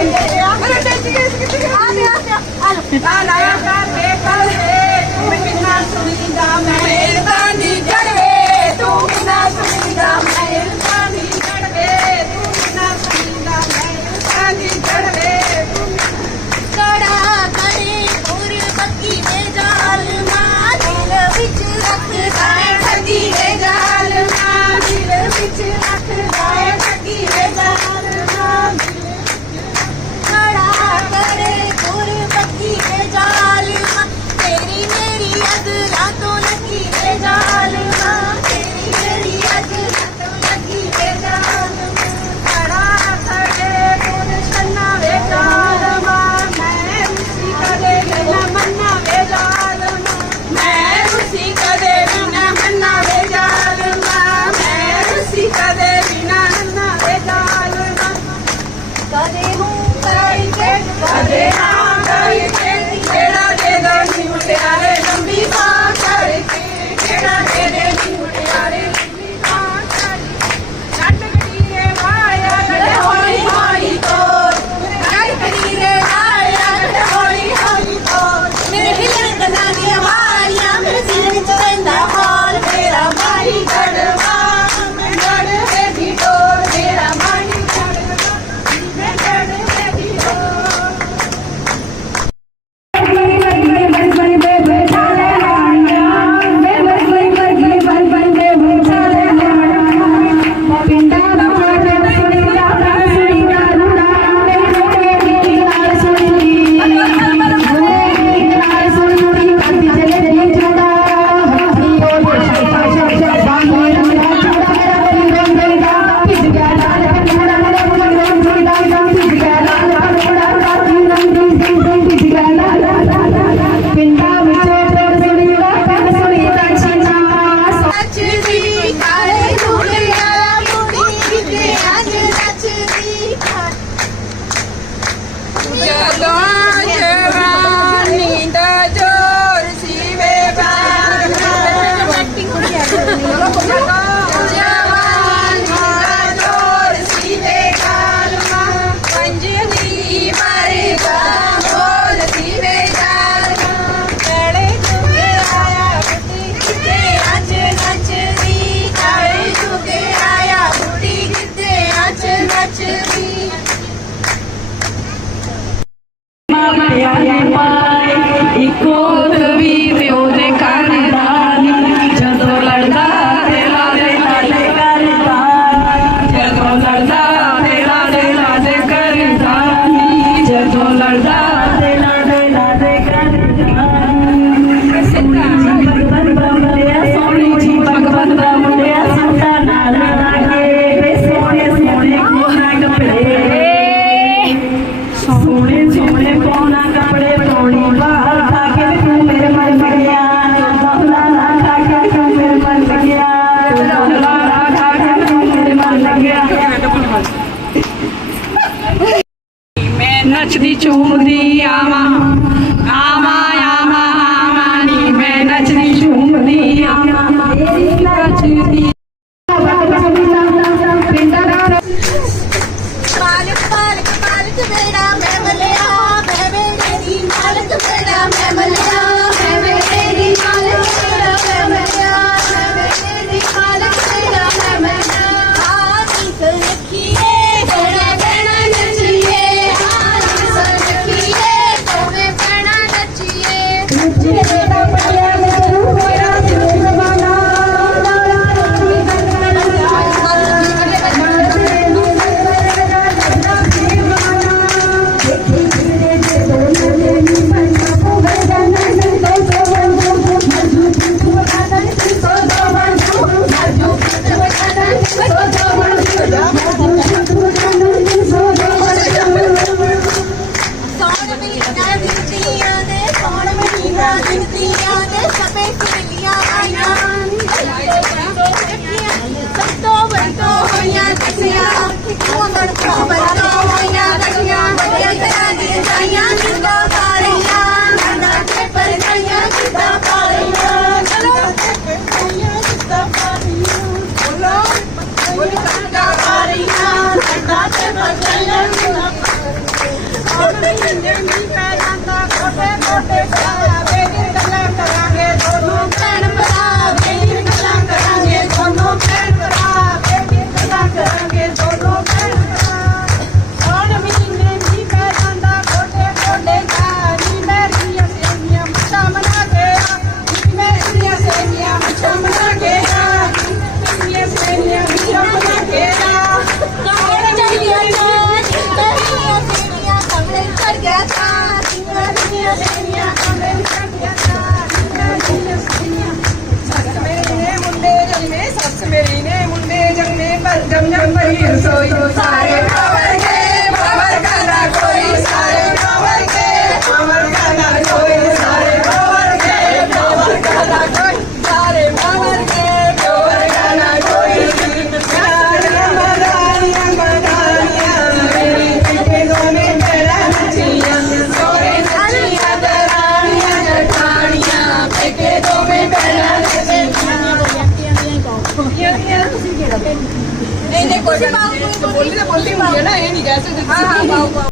ਆ ਨਾ ਕਰ ਦੇ ਕਰ ਦੇ ਮੈਂ ਕਿੰਨਾ ਸੁਣੀਦਾ ਮੈਂ Obrigada! I'm not ever going to ਗਲਤੀ ਹੁੰਦੀ ਹੈ ਨਾ ਇਹ ਨਹੀਂ ਕਹਿ ਸਕਦੇ ਹਾਂ ਹਾਂ